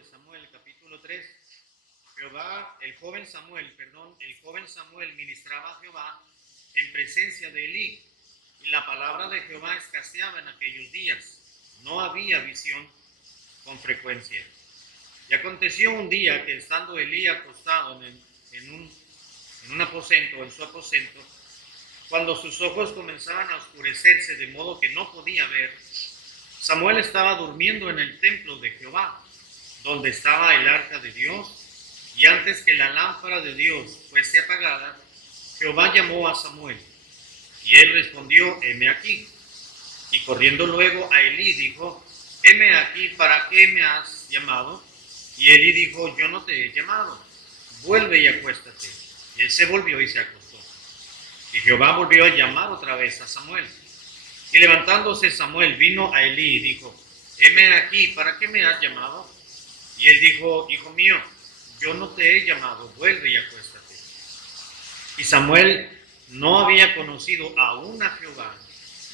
de Samuel, capítulo 3. El joven Samuel ministraba a Jehová en presencia de Elí, y la palabra de Jehová escaseaba en aquellos días. No había visión con frecuencia. Y aconteció un día que estando Elí acostado en su aposento, cuando sus ojos comenzaban a oscurecerse de modo que no podía ver, Samuel estaba durmiendo en el templo de Jehová, donde estaba el arca de Dios, y antes que la lámpara de Dios fuese apagada, Jehová llamó a Samuel, y él respondió: heme aquí. Y corriendo luego a Elí dijo: heme aquí, ¿para qué me has llamado? Y Elí dijo: yo no te he llamado, vuelve y acuéstate. Y él se volvió y se acostó. Y Jehová volvió a llamar otra vez a Samuel. Y levantándose Samuel vino a Elí y dijo: heme aquí, ¿para qué me has llamado? Y él dijo: hijo mío, yo no te he llamado, vuelve y acuéstate. Y Samuel no había conocido aún a Jehová,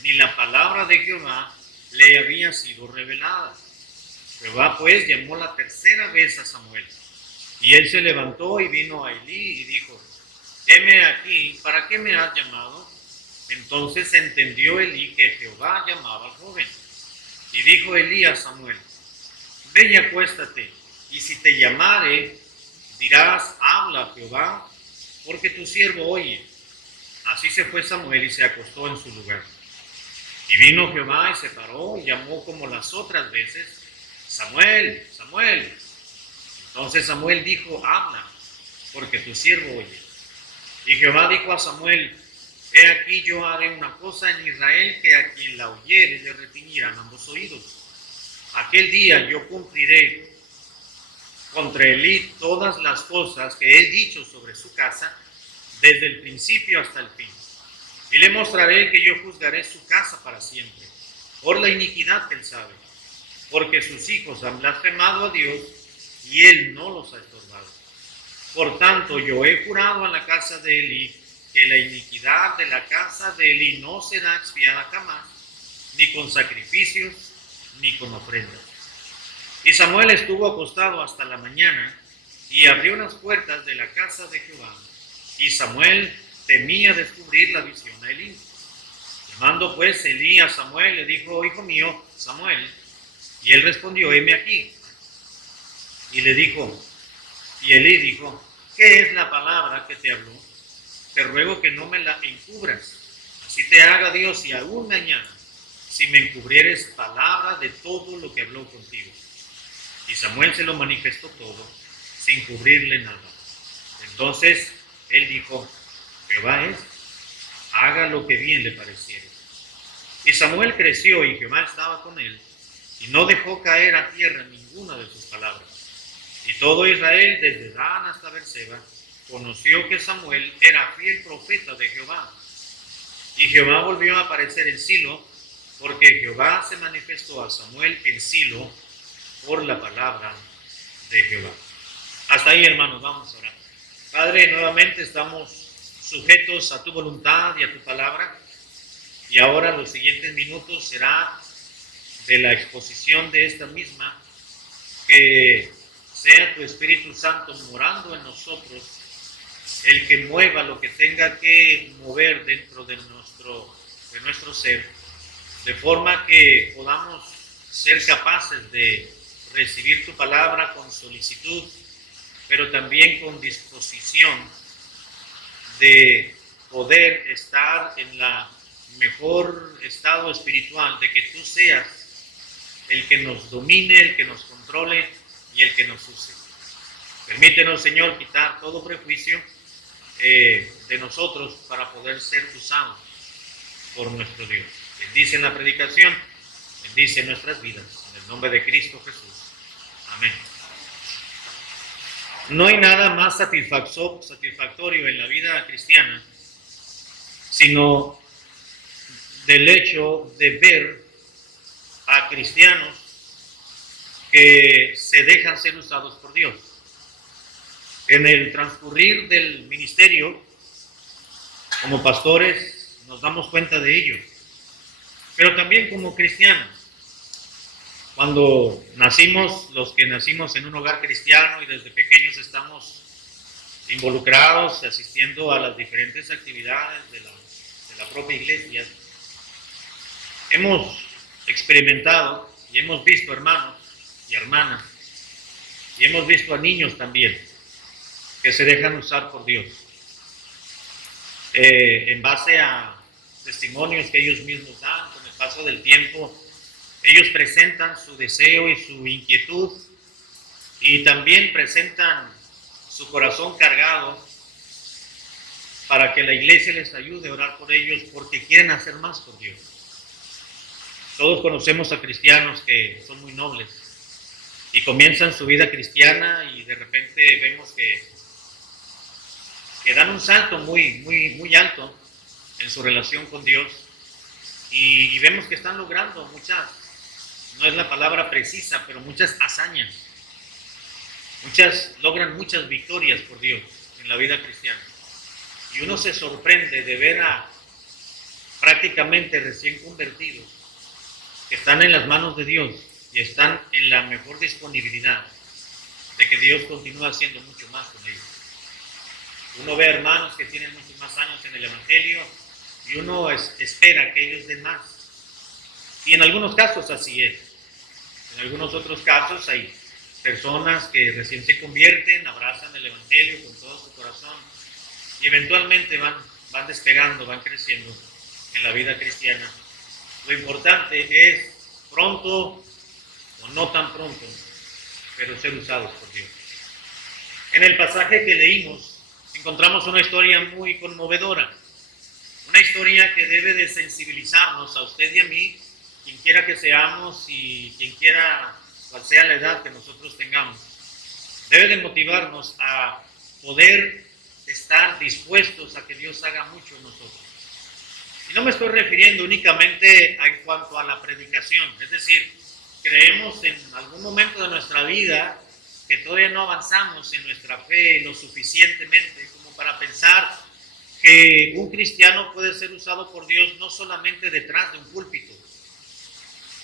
ni la palabra de Jehová le había sido revelada. Jehová pues llamó la tercera vez a Samuel, y él se levantó y vino a Elí y dijo: heme aquí, ¿para qué me has llamado? Entonces entendió Elí que Jehová llamaba al joven. Y dijo Elí a Samuel: ve y acuéstate, y si te llamare, dirás: habla Jehová, porque tu siervo oye. Así se fue Samuel y se acostó en su lugar. Y vino Jehová y se paró y llamó como las otras veces: Samuel, Samuel. Entonces Samuel dijo: habla, porque tu siervo oye. Y Jehová dijo a Samuel: he aquí yo haré una cosa en Israel, que a quien la oyere le retiñirán ambos oídos. Aquel día yo cumpliré contra Elí todas las cosas que he dicho sobre su casa, desde el principio hasta el fin. Y le mostraré que yo juzgaré su casa para siempre, por la iniquidad que él sabe, porque sus hijos han blasfemado a Dios, y él no los ha estorbado. Por tanto, yo he jurado a la casa de Elí, que la iniquidad de la casa de Elí no será expiada jamás, ni con sacrificios, ni con ofrendas. Y Samuel estuvo acostado hasta la mañana, y abrió las puertas de la casa de Jehová. Y Samuel temía descubrir la visión a Elí. Llamando pues Elí a Samuel, le dijo: hijo mío, Samuel. Y él respondió: heme aquí. Y Elí dijo: ¿qué es la palabra que te habló? Te ruego que no me la encubras. Así te haga Dios, y aún mañana, si me encubrieres palabra de todo lo que habló contigo. Y Samuel se lo manifestó todo, sin cubrirle nada. Entonces él dijo: Jehová es, haga lo que bien le pareciere. Y Samuel creció, y Jehová estaba con él, y no dejó caer a tierra ninguna de sus palabras. Y todo Israel, desde Dan hasta Berseba, conoció que Samuel era fiel profeta de Jehová. Y Jehová volvió a aparecer en Silo, porque Jehová se manifestó a Samuel en Silo por la palabra de Jehová. Hasta ahí, hermanos, vamos a orar. Padre, nuevamente estamos sujetos a tu voluntad y a tu palabra, y ahora los siguientes minutos será de la exposición de esta misma, que sea tu Espíritu Santo morando en nosotros el que mueva lo que tenga que mover dentro de nuestro ser, de forma que podamos ser capaces de recibir tu palabra con solicitud, pero también con disposición de poder estar en la mejor estado espiritual, de que tú seas el que nos domine, el que nos controle y el que nos use. Permítenos, Señor, quitar todo prejuicio de nosotros para poder ser usados por nuestro Dios. Bendice la predicación, bendice nuestras vidas, en el nombre de Cristo Jesús. Amén. No hay nada más satisfactorio en la vida cristiana, sino del hecho de ver a cristianos que se dejan ser usados por Dios. En el transcurrir del ministerio, como pastores, nos damos cuenta de ello, pero también como cristianos. Cuando nacimos, los que nacimos en un hogar cristiano y desde pequeños estamos involucrados, asistiendo a las diferentes actividades de la propia iglesia, hemos experimentado y hemos visto hermanos y hermanas, y hemos visto a niños también que se dejan usar por Dios. En base a testimonios que ellos mismos dan, con el paso del tiempo, ellos presentan su deseo y su inquietud, y también presentan su corazón cargado para que la iglesia les ayude a orar por ellos, porque quieren hacer más por Dios. Todos conocemos a cristianos que son muy nobles y comienzan su vida cristiana y de repente vemos que dan un salto muy alto en su relación con Dios, y vemos que están logrando muchas, no es la palabra precisa, pero muchas hazañas. Logran muchas victorias por Dios en la vida cristiana. Y uno se sorprende de ver a prácticamente recién convertidos que están en las manos de Dios y están en la mejor disponibilidad de que Dios continúa haciendo mucho más con ellos. Uno ve hermanos que tienen muchos más años en el Evangelio y uno espera que ellos den más. Y en algunos casos así es. En algunos otros casos hay personas que recién se convierten, abrazan el Evangelio con todo su corazón y eventualmente van despegando, van creciendo en la vida cristiana. Lo importante es pronto o no tan pronto, pero ser usados por Dios. En el pasaje que leímos encontramos una historia muy conmovedora, una historia que debe de sensibilizarnos a usted y a mí, quien quiera que seamos y quien quiera, cual sea la edad que nosotros tengamos. Debe de motivarnos a poder estar dispuestos a que Dios haga mucho en nosotros. Y no me estoy refiriendo únicamente en cuanto a la predicación, es decir, creemos en algún momento de nuestra vida que todavía no avanzamos en nuestra fe lo suficientemente como para pensar que un cristiano puede ser usado por Dios no solamente detrás de un púlpito.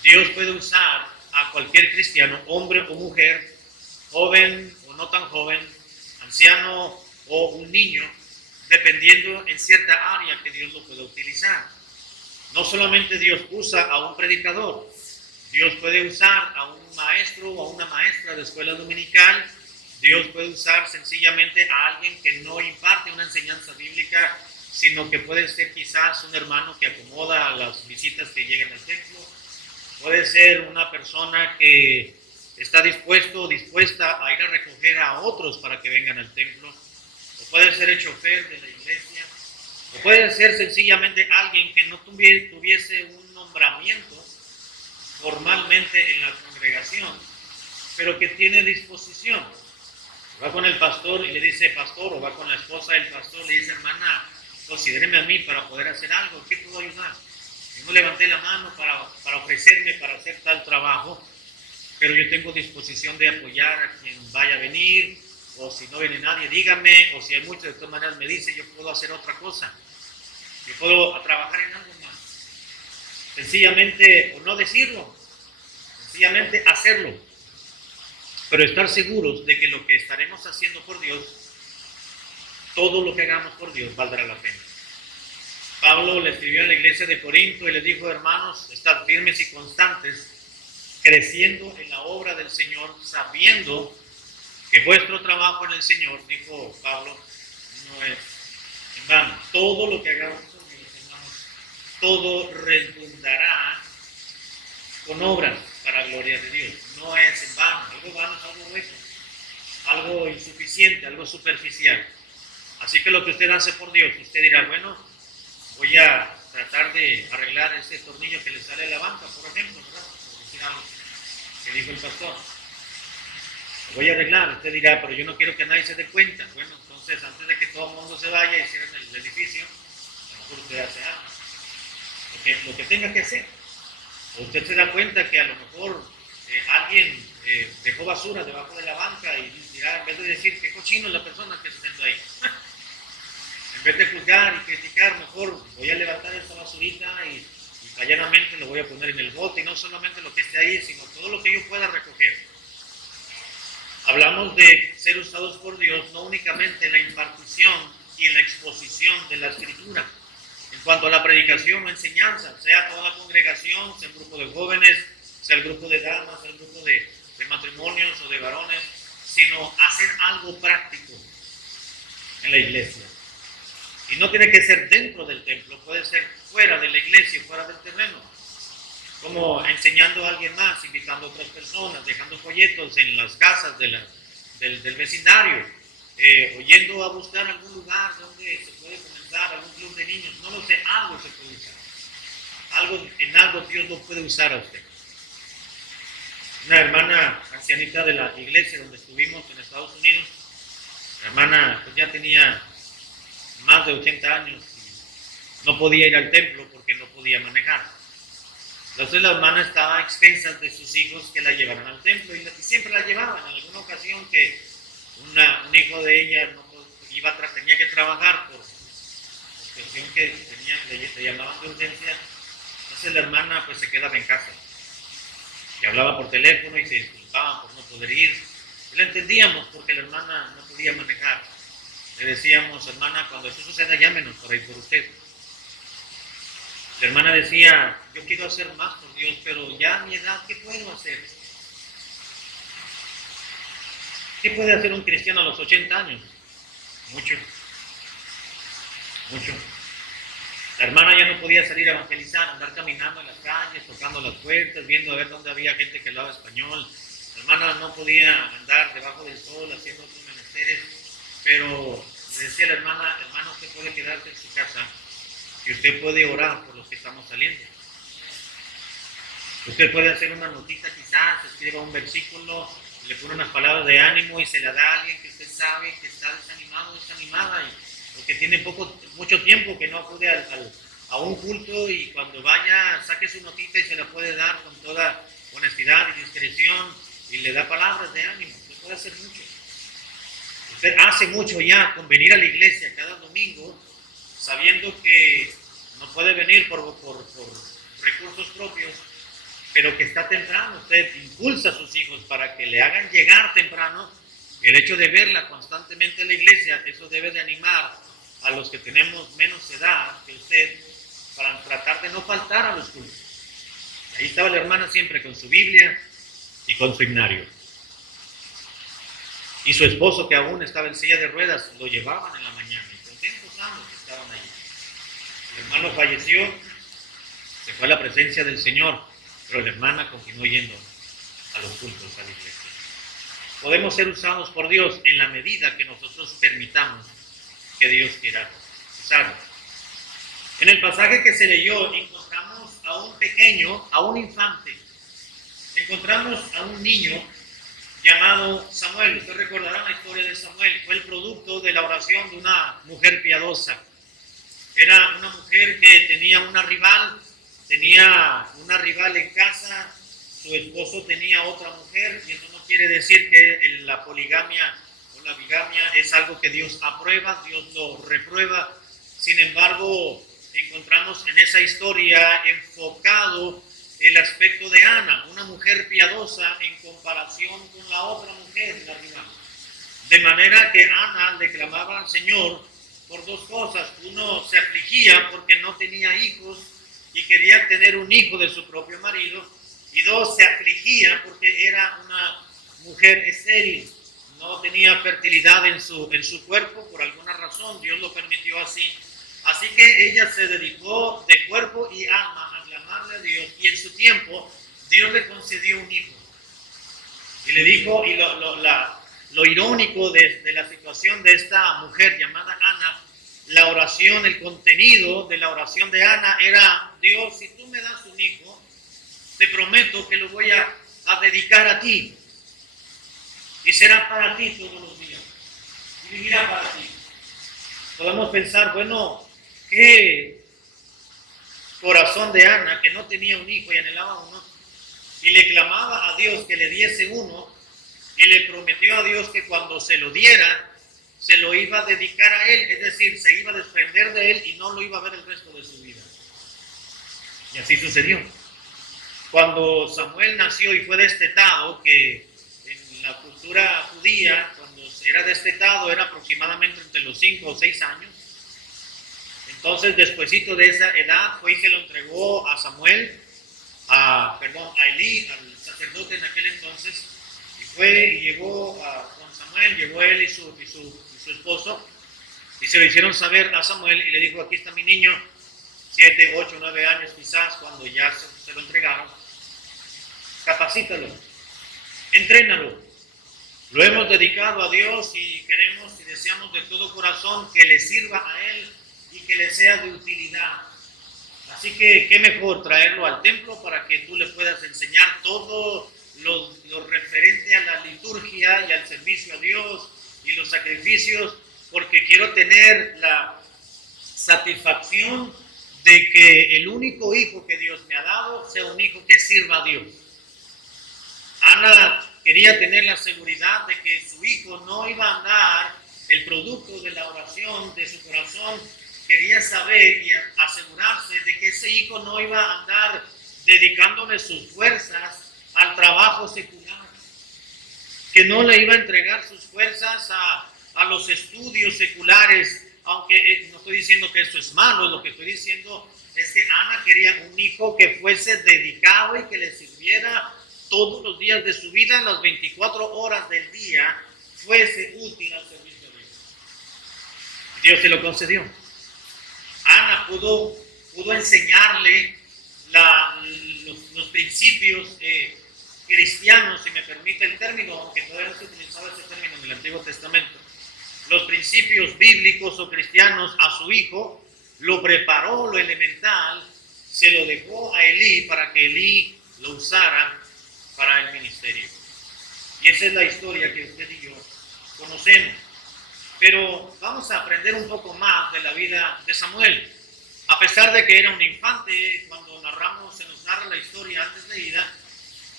Dios puede usar a cualquier cristiano, hombre o mujer, joven o no tan joven, anciano o un niño, dependiendo en cierta área que Dios lo pueda utilizar. No solamente Dios usa a un predicador, Dios puede usar a un maestro o a una maestra de escuela dominical, Dios puede usar sencillamente a alguien que no imparte una enseñanza bíblica, sino que puede ser quizás un hermano que acomoda a las visitas que llegan al templo, puede ser una persona que está dispuesto o dispuesta a ir a recoger a otros para que vengan al templo, o puede ser el chofer de la iglesia, o puede ser sencillamente alguien que no tuviese un nombramiento formalmente en la congregación, pero que tiene disposición. Va con el pastor y le dice pastor, o va con la esposa del pastor y le dice hermana, considéreme a mí para poder hacer algo, ¿qué puedo ayudar? Yo no levanté la mano para ofrecerme para hacer tal trabajo, pero yo tengo disposición de apoyar a quien vaya a venir, o si no viene nadie, dígame, o si hay muchos, de todas maneras me dice, yo puedo hacer otra cosa, yo puedo trabajar en algo más. Sencillamente, o no decirlo, sencillamente hacerlo, pero estar seguros de que lo que estaremos haciendo por Dios, todo lo que hagamos por Dios, valdrá la pena. Pablo le escribió a la iglesia de Corinto y les dijo, hermanos, estad firmes y constantes, creciendo en la obra del Señor, sabiendo que vuestro trabajo en el Señor, dijo Pablo, no es en vano. Todo lo que hagamos por Dios, hermanos, todo redundará con obras para gloria de Dios. No es en vano. Algo vano es algo hueco, algo insuficiente, algo superficial. Así que lo que usted hace por Dios, usted dirá, bueno, voy a tratar de arreglar ese tornillo que le sale a la banca, por ejemplo, ¿verdad? Por decir algo que dijo el pastor. Lo voy a arreglar. Usted dirá, pero yo no quiero que nadie se dé cuenta. Bueno, entonces, antes de que todo el mundo se vaya y cierren el edificio, a lo mejor usted hace algo. Lo que tenga que hacer. O usted se da cuenta que a lo mejor alguien dejó basura debajo de la banca y dirá, en vez de decir, qué cochino es la persona que se sentó ahí. En vez de juzgar y criticar, mejor voy a levantar esta basurita y detalladamente lo voy a poner en el bote, y no solamente lo que esté ahí, sino todo lo que yo pueda recoger. Hablamos de ser usados por Dios no únicamente en la impartición y en la exposición de la Escritura, en cuanto a la predicación o enseñanza, sea toda la congregación, sea el grupo de jóvenes, sea el grupo de damas, sea el grupo de matrimonios o de varones, sino hacer algo práctico en la iglesia. Y no tiene que ser dentro del templo, puede ser fuera de la iglesia, fuera del terreno, como enseñando a alguien más, invitando a otras personas, dejando folletos en las casas del vecindario, yendo a buscar algún lugar donde se puede comenzar, algún club de niños, no lo sé, algo se puede usar. En algo Dios lo puede usar a usted. Una hermana ancianita de la iglesia donde estuvimos en Estados Unidos, la hermana pues ya tenía más de 80 años y no podía ir al templo porque no podía manejar. Entonces la hermana estaba a expensas de sus hijos que la llevaran al templo y siempre la llevaban. En alguna ocasión que un hijo de ella tenía que trabajar por cuestión que le llamaban de urgencia, entonces la hermana pues se quedaba en casa. Que hablaba por teléfono y se disculpaba por no poder ir. Y la entendíamos porque la hermana no podía manejar. Le decíamos, hermana, cuando eso suceda, llámenos para ir por usted. La hermana decía, yo quiero hacer más por Dios, pero ya a mi edad, ¿qué puedo hacer? ¿Qué puede hacer un cristiano a los 80 años? Mucho. La hermana ya no podía salir a evangelizar, andar caminando en las calles, tocando las puertas, viendo a ver dónde había gente que hablaba español. La hermana no podía andar debajo del sol haciendo sus menesteres, pero le decía a la hermana, hermano, usted puede quedarse en su casa y usted puede orar por los que estamos saliendo. Usted puede hacer una notita quizás, escriba un versículo, le pone unas palabras de ánimo y se la da a alguien que usted sabe que está desanimado, desanimada, o que tiene mucho tiempo que no acude a un culto, y cuando vaya saque su notita y se la puede dar con toda honestidad y discreción y le da palabras de ánimo. Usted puede hacer mucho. Usted hace mucho ya con venir a la iglesia cada domingo, sabiendo que no puede venir por recursos propios, pero que está temprano. Usted impulsa a sus hijos para que le hagan llegar temprano. El hecho de verla constantemente en la iglesia, eso debe de animar a los que tenemos menos edad que usted para tratar de no faltar a los cultos. Ahí estaba la hermana siempre con su Biblia y con su himnario. Y su esposo, que aún estaba en silla de ruedas, lo llevaban en la mañana. Y contentos ambos que estaban ahí. El hermano falleció, se fue a la presencia del Señor, pero la hermana continuó yendo a los cultos, a la iglesia. Podemos ser usados por Dios en la medida que nosotros permitamos que Dios quiera usarnos. En el pasaje que se leyó encontramos a un pequeño, a un infante. Encontramos a un niño llamado Samuel. Usted recordará la historia de Samuel. Fue el producto de la oración de una mujer piadosa. Era una mujer que tenía una rival en casa. Su esposo tenía otra mujer, y eso no quiere decir que la poligamia o la bigamia es algo que Dios aprueba, Dios lo reprueba. Sin embargo, encontramos en esa historia enfocado el aspecto de Ana, una mujer piadosa en comparación con la otra mujer, la rival. De manera que Ana le clamaba al Señor por dos cosas. Uno, se afligía porque no tenía hijos y quería tener un hijo de su propio marido. Y dos, se afligía porque era una mujer estéril, no tenía fertilidad en su cuerpo, por alguna razón, Dios lo permitió así. Así que ella se dedicó de cuerpo y alma a clamarle a Dios, y en su tiempo Dios le concedió un hijo. Y le dijo, y lo irónico de la situación de esta mujer llamada Ana, la oración, el contenido de la oración de Ana era: Dios, si tú me das un hijo, te prometo que lo voy a dedicar a ti, y será para ti todos los días, y vivirá para ti. Podemos pensar, bueno, qué corazón de Ana, que no tenía un hijo y anhelaba uno, y le clamaba a Dios que le diese uno, y le prometió a Dios que cuando se lo diera, se lo iba a dedicar a él, es decir, se iba a desprender de él y no lo iba a ver el resto de su vida. Y así sucedió. Cuando Samuel nació y fue destetado, que en la cultura judía, cuando era destetado, era aproximadamente entre los 5 o 6 años. Entonces, despuesito de esa edad, fue y se lo entregó a Samuel, a Elí, al sacerdote en aquel entonces, y fue y llegó con Samuel, llegó él y su esposo, y se lo hicieron saber a Samuel, y le dijo: aquí está mi niño, 7, 8, 9 años quizás, cuando ya se lo entregaron. Capacítalo, entrénalo. Lo hemos dedicado a Dios y queremos y deseamos de todo corazón que le sirva a Él y que le sea de utilidad. Así que qué mejor traerlo al templo para que tú le puedas enseñar todo lo referente a la liturgia y al servicio a Dios y los sacrificios, porque quiero tener la satisfacción de que el único hijo que Dios me ha dado sea un hijo que sirva a Dios. Ana quería tener la seguridad de que su hijo no iba a andar el producto de la oración de su corazón. Quería saber y asegurarse de que ese hijo no iba a andar dedicándole sus fuerzas al trabajo secular, que no le iba a entregar sus fuerzas a los estudios seculares, aunque no estoy diciendo que eso es malo. Lo que estoy diciendo es que Ana quería un hijo que fuese dedicado y que le sirviera todos los días de su vida, las 24 horas del día, fuese útil al servicio de Dios. Dios se lo concedió. Ana pudo enseñarle los principios cristianos, si me permite el término, aunque todavía no se utilizaba ese término en el Antiguo Testamento, los principios bíblicos o cristianos a su hijo, lo preparó, lo elemental, se lo dejó a Elí para que Elí lo usara para el ministerio. Y esa es la historia que usted y yo conocemos. Pero vamos a aprender un poco más de la vida de Samuel. A pesar de que era un infante, cuando se nos narra la historia antes leída,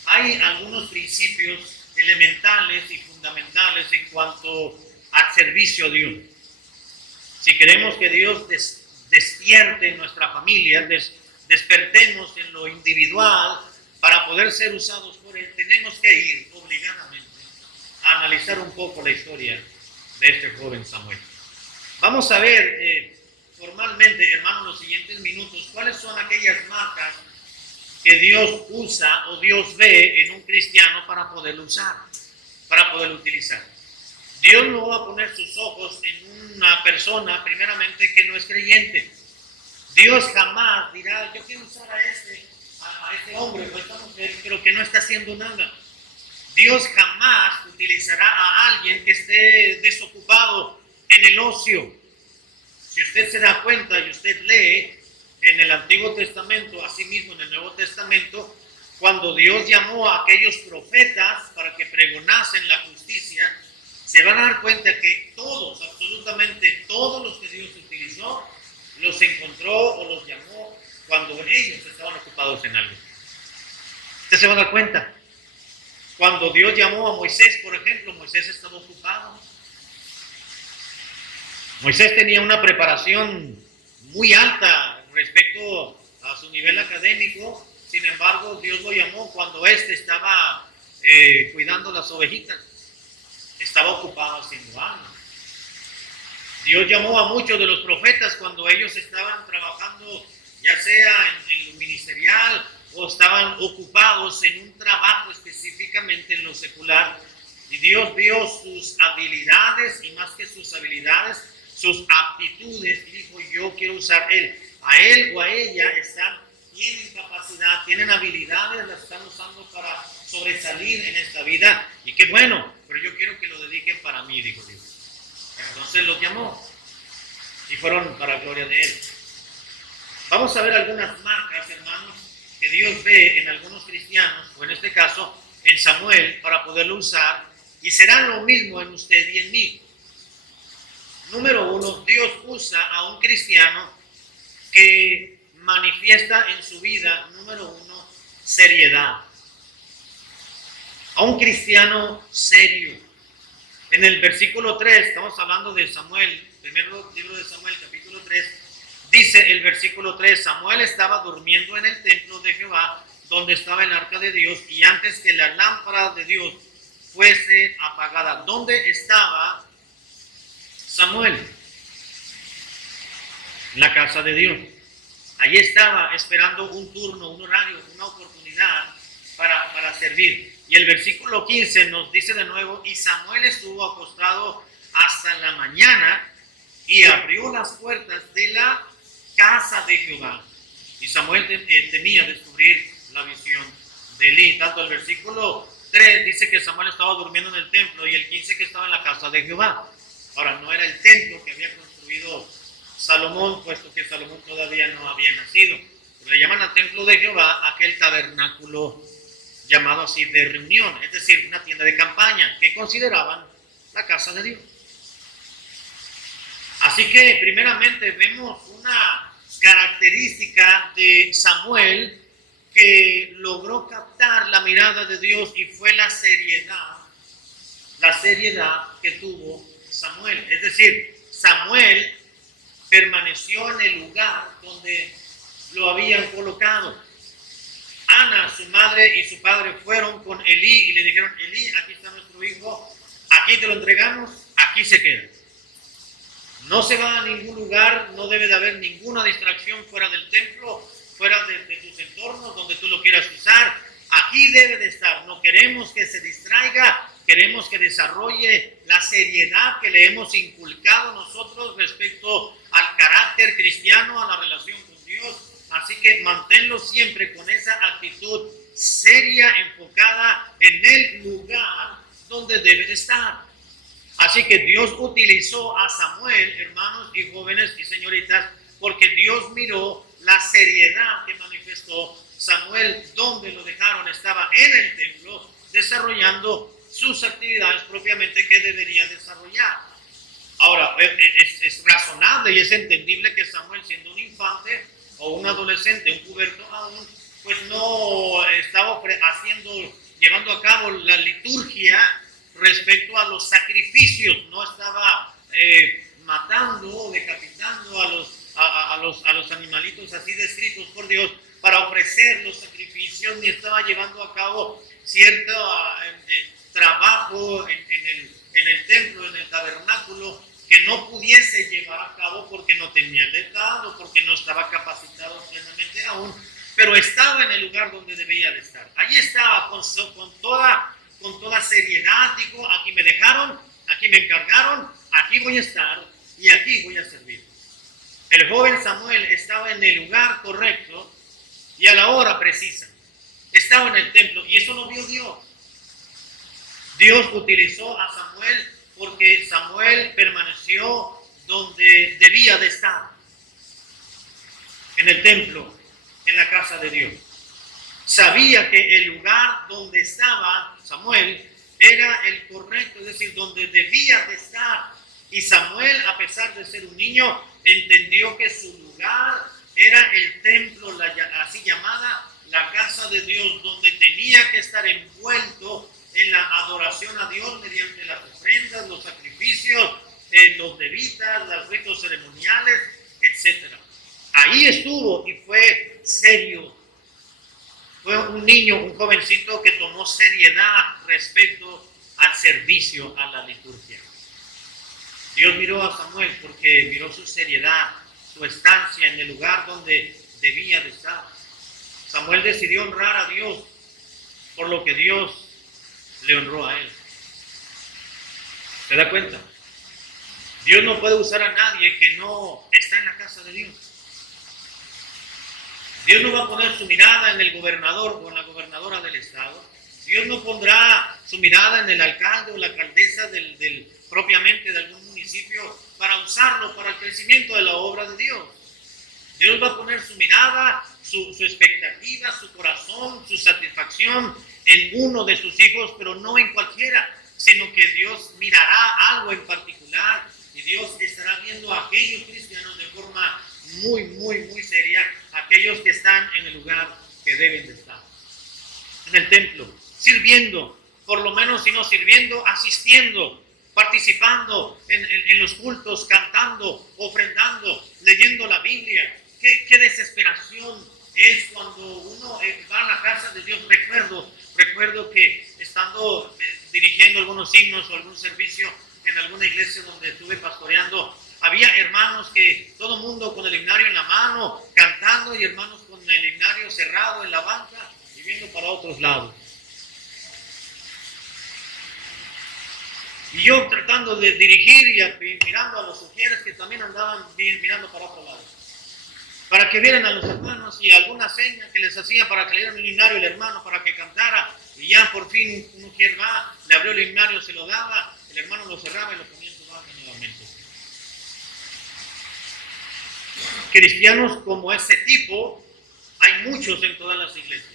hay algunos principios elementales y fundamentales en cuanto al servicio a Dios. Si queremos que Dios despierte en nuestra familia, despertemos en lo individual para poder ser usados por Él, tenemos que ir obligadamente a analizar un poco la historia de este joven Samuel. Vamos a ver formalmente, hermanos, los siguientes minutos, cuáles son aquellas marcas que Dios usa o Dios ve en un cristiano para poderlo usar, para poderlo utilizar. Dios no va a poner sus ojos en una persona, primeramente, que no es creyente. Dios jamás dirá: yo quiero usar a este hombre o a esta mujer, pero que no está haciendo nada. Dios jamás utilizará a alguien que esté desocupado en el ocio. Si usted se da cuenta y usted lee en el Antiguo Testamento, así mismo en el Nuevo Testamento, cuando Dios llamó a aquellos profetas para que pregonasen la justicia, se van a dar cuenta que todos, absolutamente todos los que Dios utilizó, los encontró o los llamó cuando ellos estaban ocupados en algo. Usted se va a dar cuenta. Cuando Dios llamó a Moisés, por ejemplo, Moisés estaba ocupado. Moisés tenía una preparación muy alta respecto a su nivel académico. Sin embargo, Dios lo llamó cuando éste estaba cuidando las ovejitas. Estaba ocupado haciendo algo. Dios llamó a muchos de los profetas cuando ellos estaban trabajando, ya sea en lo ministerial o estaban ocupados en un trabajo específicamente en lo secular. Y Dios vio sus habilidades y más que sus habilidades, sus aptitudes, y dijo: yo quiero usar a él o a ella tienen capacidad, tienen habilidades, las están usando para sobresalir en esta vida, y qué bueno, pero yo quiero que lo dediquen para mí, dijo Dios. Entonces los llamó y fueron para gloria de Él. Vamos a ver algunas marcas, hermanos, que Dios ve en algunos cristianos, o en este caso en Samuel, para poderlo usar, y será lo mismo en usted y en mí. Número 1, Dios usa a un cristiano que manifiesta en su vida, número 1, seriedad. A un cristiano serio. En el versículo 3, estamos hablando de Samuel, primer libro de Samuel, capítulo 3, Dice el versículo 3, Samuel estaba durmiendo en el templo de Jehová, donde estaba el arca de Dios, y antes que la lámpara de Dios fuese apagada. ¿Dónde estaba Samuel? En la casa de Dios. Allí estaba esperando un turno, un horario, una oportunidad para servir. Y el versículo 15 nos dice de nuevo, y Samuel estuvo acostado hasta la mañana y abrió las puertas de la casa de Jehová. Y Samuel temía descubrir la visión de Elí. Tanto el versículo 3 dice que Samuel estaba durmiendo en el templo y el 15 que estaba en la casa de Jehová. Ahora, no era el templo que había construido Salomón, puesto que Salomón todavía no había nacido. Pero le llaman al templo de Jehová aquel tabernáculo llamado así de reunión, es decir, una tienda de campaña que consideraban la casa de Dios. Así que primeramente vemos una característica de Samuel que logró captar la mirada de Dios y fue la seriedad que tuvo Samuel. Es decir, Samuel permaneció en el lugar donde lo habían colocado. Ana, su madre y su padre fueron con Elí y le dijeron, Elí, aquí está nuestro hijo, aquí te lo entregamos, aquí se queda. No se va a ningún lugar, no debe de haber ninguna distracción fuera del templo, fuera de tus entornos donde tú lo quieras usar. Aquí debe de estar, no queremos que se distraiga, queremos que desarrolle la seriedad que le hemos inculcado nosotros respecto al carácter cristiano, a la relación con Dios. Así que manténlo siempre con esa actitud seria, enfocada en el lugar donde debe de estar. Así que Dios utilizó a Samuel, hermanos y jóvenes y señoritas, porque Dios miró la seriedad que manifestó Samuel. Donde lo dejaron estaba en el templo, desarrollando sus actividades propiamente que debería desarrollar. Ahora, es razonable y es entendible que Samuel, siendo un infante o un adolescente, un puberto aún, pues no estaba llevando a cabo la liturgia respecto a los sacrificios, no estaba matando o decapitando a los animalitos así descritos por Dios para ofrecer los sacrificios, ni estaba llevando a cabo cierto trabajo en el templo, en el tabernáculo, que no pudiese llevar a cabo porque no tenía la edad o porque no estaba capacitado plenamente aún, pero estaba en el lugar donde debía de estar. Allí estaba con toda seriedad, dijo, aquí me dejaron, aquí me encargaron, aquí voy a estar y aquí voy a servir. El joven Samuel estaba en el lugar correcto y a la hora precisa. Estaba en el templo y eso lo vio Dios. Dios utilizó a Samuel porque Samuel permaneció donde debía de estar, en el templo, en la casa de Dios. Sabía que el lugar donde estaba Samuel era el correcto, es decir, donde debía de estar. Y Samuel, a pesar de ser un niño, entendió que su lugar era el templo, así llamada la casa de Dios, donde tenía que estar envuelto en la adoración a Dios mediante las ofrendas, los sacrificios, los levitas, los ritos ceremoniales, etc. Ahí estuvo y fue serio. Fue un niño, un jovencito que tomó seriedad respecto al servicio a la liturgia. Dios miró a Samuel porque miró su seriedad, su estancia en el lugar donde debía de estar. Samuel decidió honrar a Dios por lo que Dios le honró a él. ¿Se da cuenta? Dios no puede usar a nadie que no está en la casa de Dios. Dios no va a poner su mirada en el gobernador o en la gobernadora del estado. Dios no pondrá su mirada en el alcalde o la alcaldesa propiamente de algún municipio para usarlo para el crecimiento de la obra de Dios. Dios va a poner su mirada, su expectativa, su corazón, su satisfacción en uno de sus hijos, pero no en cualquiera, sino que Dios mirará algo en particular y Dios estará viendo a aquellos cristianos de forma muy, muy, muy seria, aquellos que están en el lugar que deben de estar. En el templo, sirviendo, por lo menos si no sirviendo, asistiendo participando en los cultos, cantando, ofrendando, leyendo la Biblia. Qué desesperación es cuando uno va a la casa de Dios. Recuerdo que estando dirigiendo algunos himnos o algún servicio en alguna iglesia donde estuve pastoreando, había hermanos que todo mundo con el himnario en la mano, cantando, y hermanos con el himnario cerrado en la banca y viendo para otros lados. Y yo tratando de dirigir y mirando a los sugieres que también andaban mirando para otro lado, para que vieran a los hermanos y alguna seña que les hacía para que le dieran un himnario el hermano para que cantara. Y ya por fin un mujer va, le abrió el himnario, se lo daba, el hermano lo cerraba y lo ponía en su banca nuevamente. Cristianos como ese tipo hay muchos en todas las iglesias,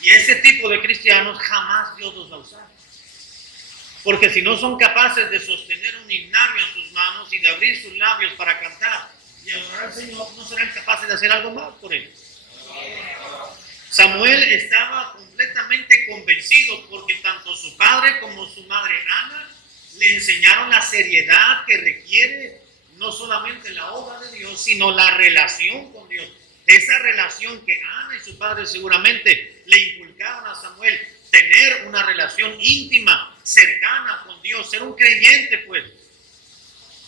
y ese tipo de cristianos jamás Dios los va a usar, porque si no son capaces de sostener un himnario en sus manos y de abrir sus labios para cantar y adorar al Señor, no serán capaces de hacer algo más por él. Samuel estaba completamente convencido, porque tanto su padre como su madre Ana le enseñaron la seriedad que requiere no solamente la obra de Dios, sino la relación con Dios. Esa relación que Ana y su padre seguramente le inculcaron a Samuel, tener una relación íntima, cercana con Dios, ser un creyente, pues.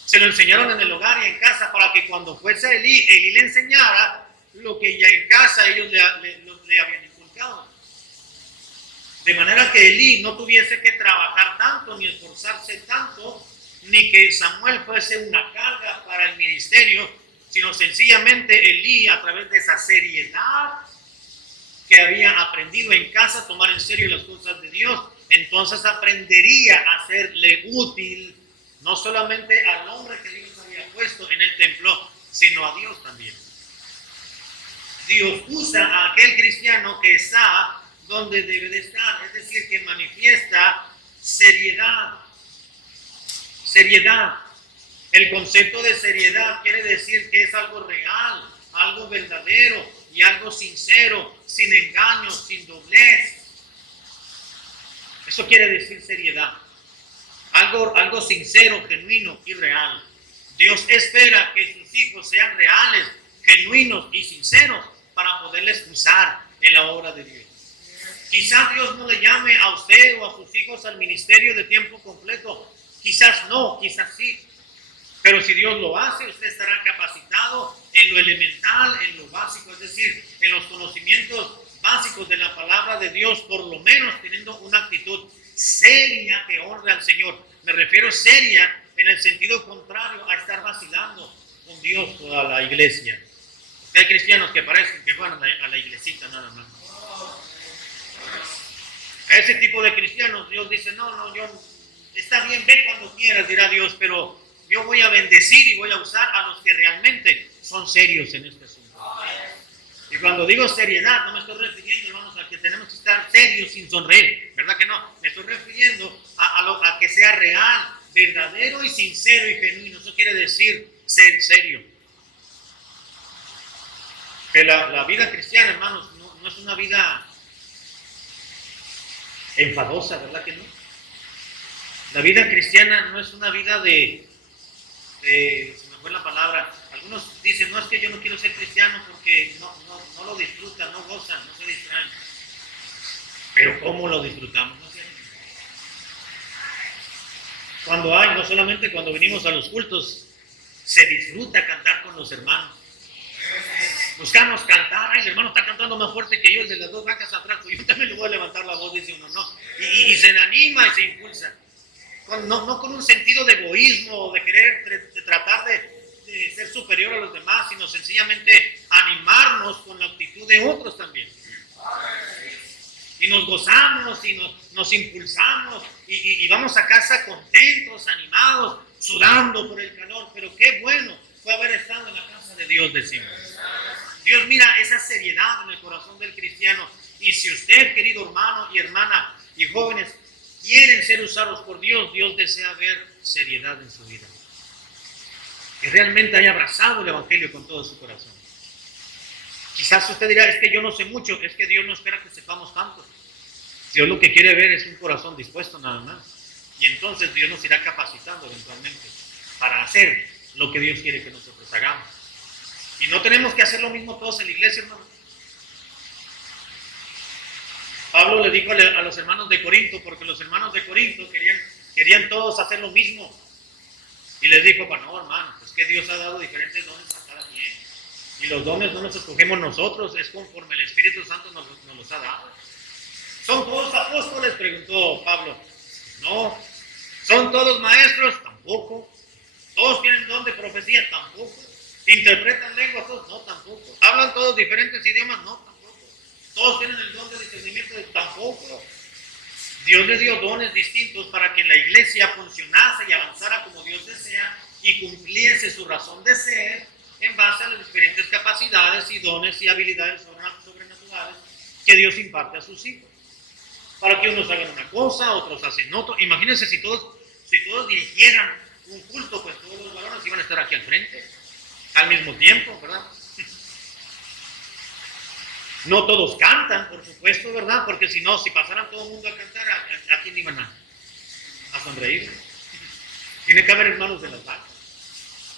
Se lo enseñaron en el hogar y en casa, para que cuando fuese Elí le enseñara lo que ya en casa ellos le habían inculcado. De manera que Elí no tuviese que trabajar tanto, ni esforzarse tanto, ni que Samuel fuese una carga para el ministerio, sino sencillamente Elí, a través de esa seriedad que había aprendido en casa, a tomar en serio las cosas de Dios, entonces aprendería a serle útil, no solamente al hombre que Dios había puesto en el templo, sino a Dios también. Dios usa a aquel cristiano que está donde debe de estar, es decir, que manifiesta seriedad. Seriedad. El concepto de seriedad quiere decir que es algo real, algo verdadero y algo sincero, sin engaños, sin doblez. Eso quiere decir seriedad. Algo sincero, genuino y real. Dios espera que sus hijos sean reales, genuinos y sinceros para poderles usar en la obra de Dios. Quizás Dios no le llame a usted o a sus hijos al ministerio de tiempo completo. Quizás no, quizás sí. Pero si Dios lo hace, usted estará capacitado en lo elemental, en lo básico, es decir, en los conocimientos básicos de la palabra de Dios, por lo menos teniendo una actitud seria que honre al Señor. Me refiero seria en el sentido contrario a estar vacilando con Dios o a la iglesia. Porque hay cristianos que parecen que van a la iglesita nada más. A ese tipo de cristianos Dios dice, no, está bien, ve cuando quieras, dirá Dios, pero yo voy a bendecir y voy a usar a los que realmente son serios en este asunto. Y cuando digo seriedad, no me estoy refiriendo, hermanos, a que tenemos que estar serios sin sonreír, ¿verdad que no? Me estoy refiriendo a que sea real, verdadero y sincero y genuino. Eso quiere decir ser serio. Que la vida cristiana, hermanos, no es una vida enfadosa, ¿verdad que no? La vida cristiana no es una vida se me fue la palabra. Algunos dicen, no, es que yo no quiero ser cristiano porque no lo disfrutan, no gozan, no se distraen. Pero ¿cómo lo disfrutamos? ¿No es cierto? No solamente cuando venimos a los cultos, se disfruta cantar con los hermanos. Buscamos cantar, el hermano está cantando más fuerte que yo, el de las dos bancas atrás, pues yo también le voy a levantar la voz, dice uno, no. Y se anima y se impulsa. No con un sentido de egoísmo, de querer tratar de ser superior a los demás, sino sencillamente animarnos con la actitud de otros también. Y nos gozamos y nos impulsamos y vamos a casa contentos, animados, sudando por el calor. Pero qué bueno fue haber estado en la casa de Dios, decimos. Dios mira esa seriedad en el corazón del cristiano. Y si usted, querido hermano y hermana y jóvenes, quieren ser usados por Dios, Dios desea ver seriedad en su vida. Que realmente haya abrazado el Evangelio con todo su corazón. Quizás usted dirá, es que yo no sé mucho, es que Dios no espera que sepamos tanto. Dios lo que quiere ver es un corazón dispuesto nada más. Y entonces Dios nos irá capacitando eventualmente para hacer lo que Dios quiere que nosotros hagamos. Y no tenemos que hacer lo mismo todos en la iglesia, hermano. Pablo le dijo a los hermanos de Corinto, porque los hermanos de Corinto querían todos hacer lo mismo. Y les dijo, pues no, hermano, es que Dios ha dado diferentes dones a cada quien. Y los dones no los escogemos nosotros, es conforme el Espíritu Santo nos los ha dado. ¿Son todos apóstoles?, preguntó Pablo. No. ¿Son todos maestros? Tampoco. ¿Todos tienen don de profecía? Tampoco. ¿Interpretan lenguas todos? No, tampoco. ¿Hablan todos diferentes idiomas? No, tampoco. ¿Todos tienen el don de discernimiento? Tampoco. Dios les dio dones distintos para que la iglesia funcionase y avanzara como Dios desea y cumpliese su razón de ser en base a las diferentes capacidades y dones y habilidades sobrenaturales que Dios imparte a sus hijos. Para que unos hagan una cosa, otros hacen otra. Imagínense si todos dirigieran un culto, pues todos los varones iban a estar aquí al frente, al mismo tiempo, ¿verdad? No todos cantan, por supuesto, ¿verdad? Porque si no, si pasaran todo el mundo a cantar, ¿a quién iban a sonreír? Tiene que haber hermanos de las vacas.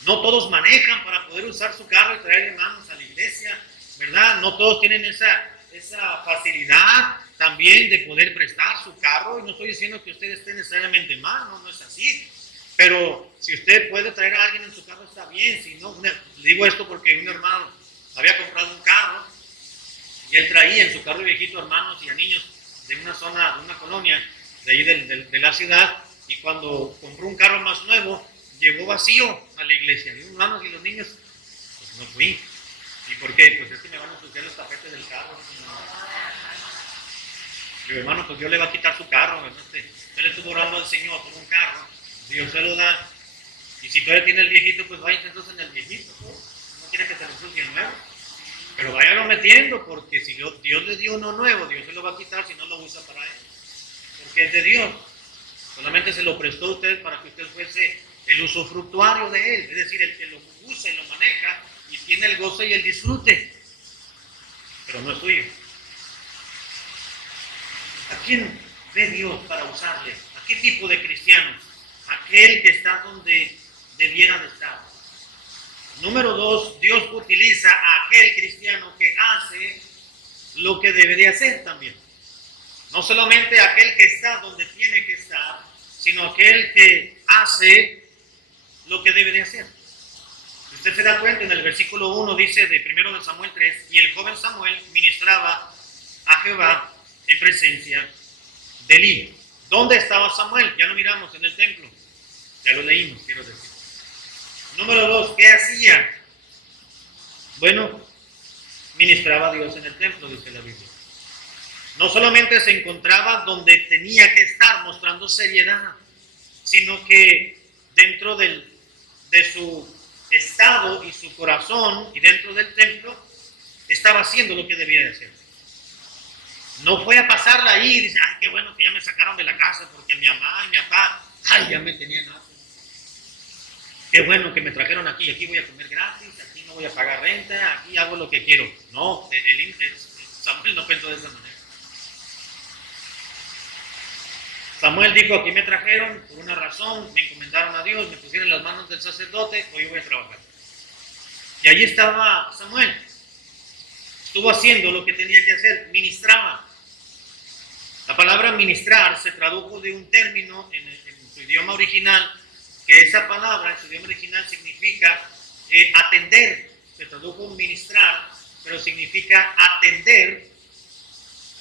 No todos manejan para poder usar su carro y traer hermanos a la iglesia, ¿verdad? No todos tienen esa facilidad también de poder prestar su carro. Y no estoy diciendo que usted esté necesariamente mal, no es así. Pero si usted puede traer a alguien en su carro, está bien. Si no, le digo esto porque un hermano había comprado un carro y él traía en su carro viejito hermanos y a niños de una zona, de una colonia de ahí de la ciudad, y cuando compró un carro más nuevo, llegó vacío a la iglesia. Y los hermanos y los niños, pues no fui. ¿Y por qué? Pues es que me van a ensuciar los tapetes del carro. Le digo, hermano, pues Dios le va a quitar su carro, ¿verdad? Usted le estuvo orando al Señor por un carro, Dios se lo da. Y si todavía tiene el viejito, pues vaya entonces en el viejito, ¿no? No quiere que se lo ensucie el nuevo. Pero váyalo metiendo, porque si Dios le dio uno nuevo, Dios se lo va a quitar si no lo usa para él. Porque es de Dios. Solamente se lo prestó a usted para que usted fuese el usufructuario de él. Es decir, el que lo usa y lo maneja y tiene el goce y el disfrute. Pero no es suyo. ¿A quién ve Dios para usarle? ¿A qué tipo de cristiano? Aquel que está donde debiera de estar. Número 2, Dios utiliza a aquel cristiano que hace lo que debería hacer también. No solamente aquel que está donde tiene que estar, sino aquel que hace lo que debe de hacer. Si usted se da cuenta, en el versículo 1 dice de 1 de Samuel 3, y el joven Samuel ministraba a Jehová en presencia de Elí. ¿Dónde estaba Samuel? Ya lo miramos en el templo. Ya lo leímos, quiero decir. Número 2, ¿qué hacía? Bueno, ministraba a Dios en el templo, dice la Biblia. No solamente se encontraba donde tenía que estar mostrando seriedad, sino que dentro de su estado y su corazón y dentro del templo estaba haciendo lo que debía de hacer. No fue a pasarla ahí y dice, ay, qué bueno que ya me sacaron de la casa porque mi mamá y mi papá, ay, ya me tenían nada. Qué bueno que me trajeron aquí voy a comer gratis, aquí no voy a pagar renta, aquí hago lo que quiero. No, Samuel no pensó de esa manera. Samuel dijo, aquí me trajeron por una razón, me encomendaron a Dios, me pusieron en las manos del sacerdote, hoy voy a trabajar. Y allí estaba Samuel. Estuvo haciendo lo que tenía que hacer, ministraba. La palabra ministrar se tradujo de un término en su idioma original, que esa palabra en su idioma original significa atender. Se tradujo ministrar, pero significa atender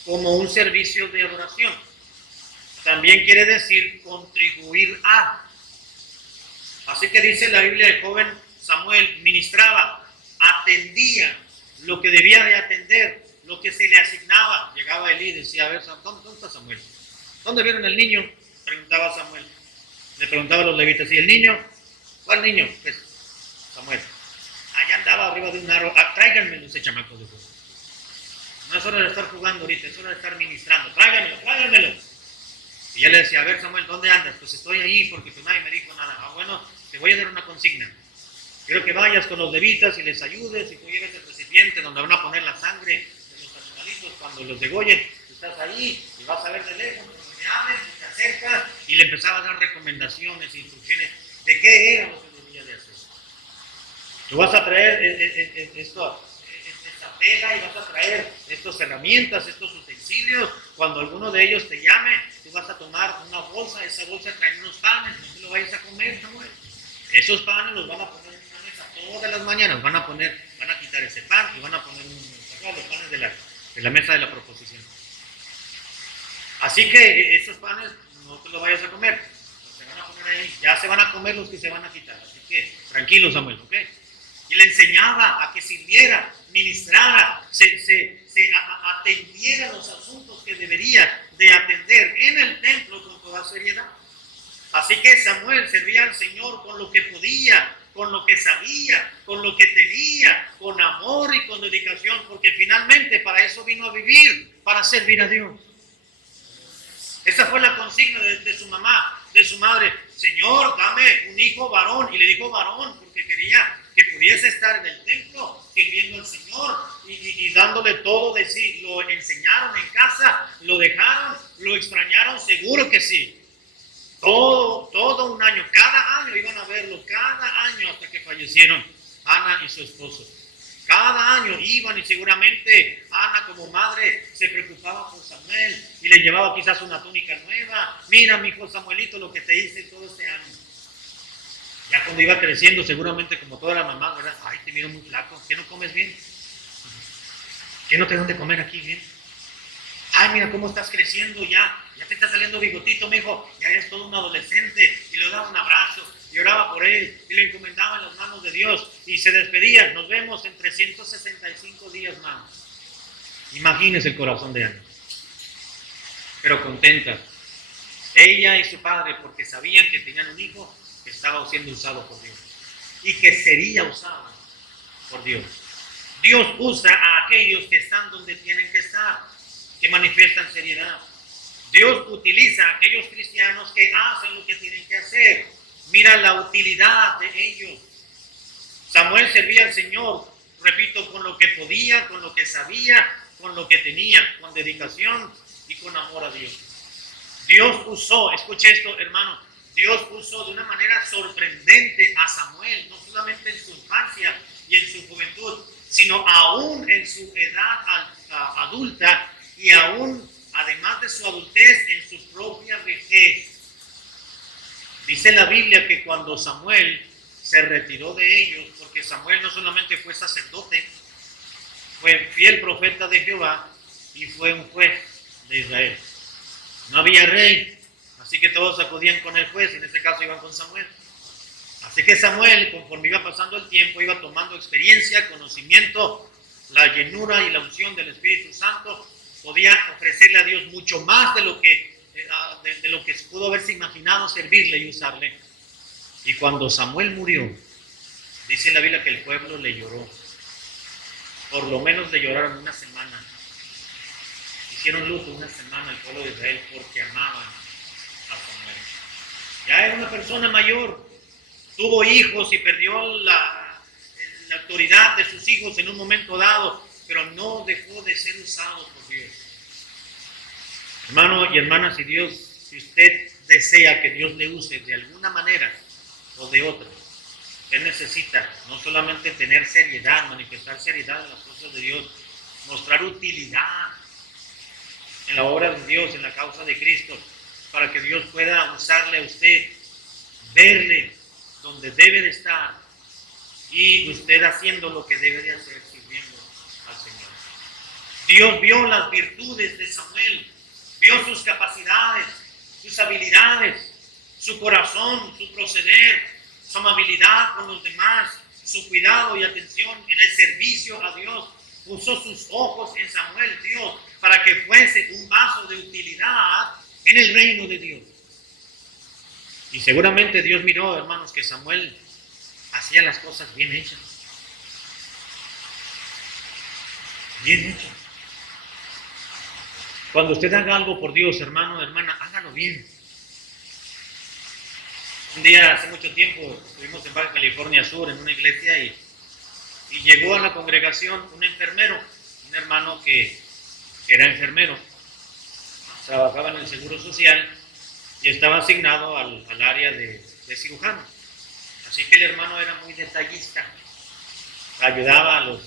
como un servicio de adoración. También quiere decir contribuir a. Así que dice la Biblia, el joven Samuel ministraba, atendía lo que debía de atender, lo que se le asignaba. Llegaba Elí y decía, a ver, ¿dónde está Samuel? ¿Dónde vieron el niño? Preguntaba Samuel. Le preguntaba a los levitas, ¿y el niño? ¿Cuál niño? Pues Samuel. Allá andaba arriba de un árbol. Tráiganmelo ese chamaco de juego. No es hora de estar jugando ahorita, es hora de estar ministrando. Tráiganmelo. Y yo le decía, a ver Samuel, ¿dónde andas? Pues estoy ahí porque pues nadie me dijo nada. Ah, bueno, te voy a dar una consigna. Quiero que vayas con los levitas y les ayudes y tú lleves el recipiente donde van a poner la sangre de los animalitos cuando los degollen. Estás ahí y vas a ver de lejos, cuando me hablen, te acercas y le empezaba a dar recomendaciones, instrucciones de qué era lo que debía de hacer. Tú vas a traer esta pega y vas a traer estas herramientas, estos utensilios. Cuando alguno de ellos te llame, tú vas a tomar una bolsa, esa bolsa trae unos panes, no te lo vayas a comer, Samuel. Esos panes los van a poner en una mesa todas las mañanas, van a quitar ese pan y van a poner los panes de la mesa de la proposición. Así que esos panes no te los vayas a comer, se van a poner ahí, ya se van a comer los que se van a quitar. Así que tranquilo, Samuel, ¿ok? Y le enseñaba a que sirviera, ministrara, se atendiera los asuntos que debería de atender en el templo con toda seriedad. Así que Samuel servía al Señor con lo que podía, con lo que sabía, con lo que tenía, con amor y con dedicación, porque finalmente para eso vino a vivir, para servir a Dios. Esa fue la consigna de su mamá, de su madre. Señor, dame un hijo varón. Y le dijo varón porque quería que pudiese estar en el templo sirviendo al Señor y dándole todo de sí. Lo enseñaron en casa, lo dejaron, lo extrañaron, seguro que sí. Todo un año, cada año iban a verlo, cada año hasta que fallecieron Ana y su esposo. Cada año iban y seguramente Ana como madre se preocupaba por Samuel y le llevaba quizás una túnica nueva. Mira, mi hijo Samuelito, lo que te hice todo este año. Ya cuando iba creciendo, seguramente como toda la mamá, ¿verdad? Ay, te miro muy flaco, ¿qué no comes bien? ¿Qué no te dan de comer aquí bien? Ay, mira cómo estás creciendo ya te está saliendo bigotito, mijo, ya eres todo un adolescente. Y le daba un abrazo, y oraba por él, y le encomendaba en las manos de Dios, y se despedía. Nos vemos en 365 días más. Imagínese el corazón de Ana. Pero contenta. Ella y su padre, porque sabían que tenían un hijo que estaba siendo usado por Dios, y que sería usado por Dios. Dios usa a aquellos que están donde tienen que estar, que manifiestan seriedad. Dios utiliza a aquellos cristianos que hacen lo que tienen que hacer. Mira la utilidad de ellos. Samuel servía al Señor, repito, con lo que podía, con lo que sabía, con lo que tenía, con dedicación y con amor a Dios. Dios usó, escuche esto, hermano, Dios usó de una manera sorprendente a Samuel, no solamente en su infancia y en su juventud, sino aún en su edad adulta y aún, además de su adultez, en su propia vejez. Dice la Biblia que cuando Samuel se retiró de ellos, porque Samuel no solamente fue sacerdote, fue fiel profeta de Jehová y fue un juez de Israel. No había rey, así que todos acudían con el juez, en este caso iban con Samuel. Así que Samuel, conforme iba pasando el tiempo, iba tomando experiencia, conocimiento, la llenura y la unción del Espíritu Santo, podía ofrecerle a Dios mucho más de lo que pudo haberse imaginado servirle y usarle. Y cuando Samuel murió, dice la Biblia que el pueblo le lloró. Por lo menos le lloraron una semana. Hicieron luto una semana el pueblo de Israel porque amaban a Samuel. Ya era una persona mayor, tuvo hijos y perdió la autoridad de sus hijos en un momento dado, pero no dejó de ser usado por Dios. Hermano y hermana, si usted desea que Dios le use de alguna manera o de otra, usted necesita no solamente tener seriedad, manifestar seriedad en las cosas de Dios, mostrar utilidad en la obra de Dios, en la causa de Cristo, para que Dios pueda usarle a usted, verle donde debe de estar y usted haciendo lo que debe de hacer, sirviendo al Señor. Dios vio las virtudes de Samuel, vio sus capacidades, sus habilidades, su corazón, su proceder, su amabilidad con los demás, su cuidado y atención en el servicio a Dios. Puso sus ojos en Samuel, Dios, para que fuese un vaso de utilidad en el reino de Dios. Y seguramente Dios miró, hermanos, que Samuel hacía las cosas bien hechas. Bien hechas. Cuando usted haga algo por Dios, hermano, hermana, hágalo bien. Un día, hace mucho tiempo, estuvimos en Baja California Sur, en una iglesia, y llegó a la congregación un enfermero, un hermano que era enfermero, trabajaba en el Seguro Social, y estaba asignado al área de cirujano. Así que el hermano era muy detallista, ayudaba a los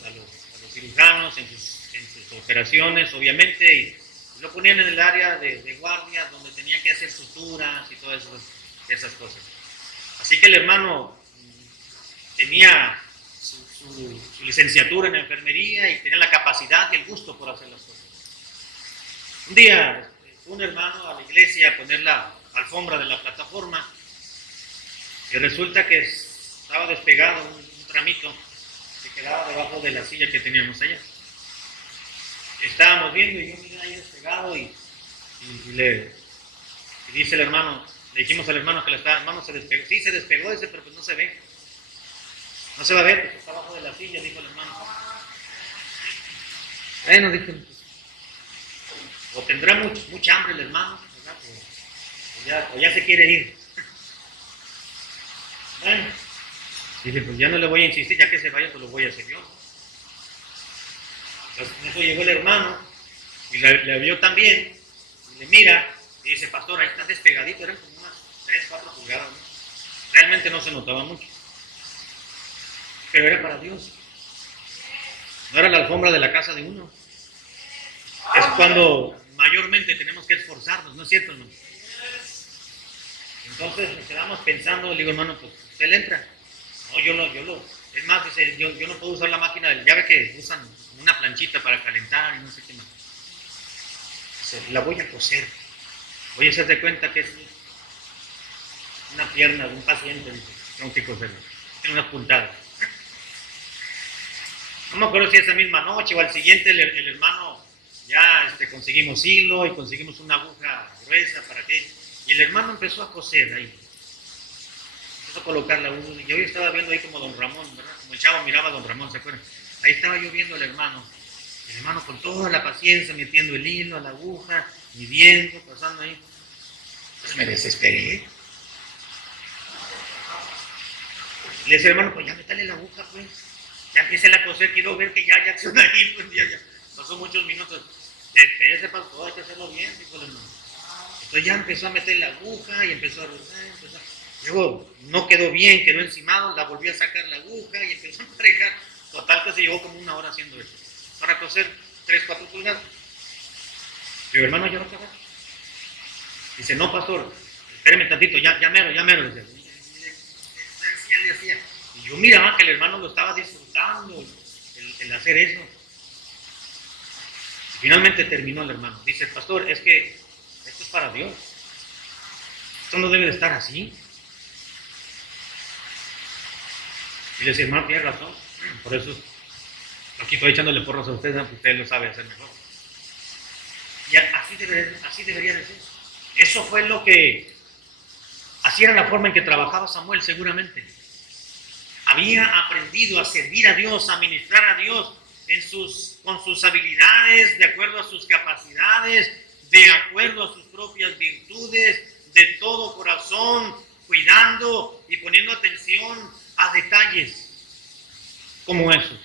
cirujanos en sus operaciones, obviamente, y lo ponían en el área de guardia, donde tenía que hacer suturas y todas esas cosas. Así que el hermano tenía su licenciatura en enfermería y tenía la capacidad y el gusto por hacer las cosas. Un día fue un hermano a la iglesia a poner la alfombra de la plataforma y resulta que estaba despegado un tramito que quedaba debajo de la silla que teníamos allá. Estábamos viendo y yo miré ahí despegado y dice el hermano, le dijimos al hermano que hermano se despegó. Sí, se despegó ese, pero pues no se ve. No se va a ver, pues está abajo de la silla, dijo el hermano. Bueno, dije, o tendrá mucha hambre el hermano, ¿verdad? O ya se quiere ir. Bueno, dije, pues ya no le voy a insistir, ya que se vaya, pues lo voy a hacer yo. Entonces, en eso llegó el hermano y le vio también, y le mira, y dice, pastor, ahí está despegadito, eran como unas 3, 4 pulgadas, ¿no? Realmente no se notaba mucho, pero era para Dios. No era la alfombra de la casa de uno. Es cuando mayormente tenemos que esforzarnos, ¿no es cierto, hermano? Entonces nos quedamos pensando, le digo, hermano, pues usted le entra. No, yo es más, dice, yo no puedo usar la máquina, ya ve que usan una planchita para calentar y no sé qué más. Dice, la voy a coser. Voy a hacer de cuenta que es una pierna de un paciente, dice, tengo que coserla. Tiene unas puntadas. No me acuerdo si esa misma noche o al siguiente el hermano ya conseguimos hilo y conseguimos una aguja gruesa para que... Y el hermano empezó a coser ahí. Empezó a colocar la aguja. Y yo estaba viendo ahí como don Ramón, ¿verdad? Como el chavo miraba a don Ramón, ¿se acuerdan? Ahí estaba yo viendo al hermano. El hermano con toda la paciencia metiendo el hilo a la aguja, midiendo, pasando ahí. Pues me desesperé. Le decía, hermano, pues ya métale la aguja, pues. Ya empiece a coser, quiero ver que ya acciona ahí, pues ya. Pasó muchos minutos. Espérese, pastor, hay que hacerlo bien, dijo el hermano. Entonces ya empezó a meter la aguja y empezó a rozar. Luego no quedó bien, quedó encimado, la volvió a sacar la aguja y empezó a emparejar. Total que se llevó como 1 hora haciendo eso. Para coser 3, 4 pulgadas. Digo, hermano, ya va a acabar. Dice, no, pastor, espéreme tantito, ya mero. Decía. Y yo miraba que el hermano lo estaba disfrutando, el hacer eso. Y finalmente terminó el hermano. Dice, pastor, es que esto es para Dios. Esto no debe de estar así. Y le decía, hermano, tiene razón. Por eso aquí estoy echándole porras a ustedes, porque usted lo sabe hacer mejor. Y así debería de ser. Eso fue lo que... Así era la forma en que trabajaba Samuel, seguramente. Había aprendido a servir a Dios, a ministrar a Dios con sus habilidades, de acuerdo a sus capacidades, de acuerdo a sus propias virtudes, de todo corazón, cuidando y poniendo atención a detalles como esos.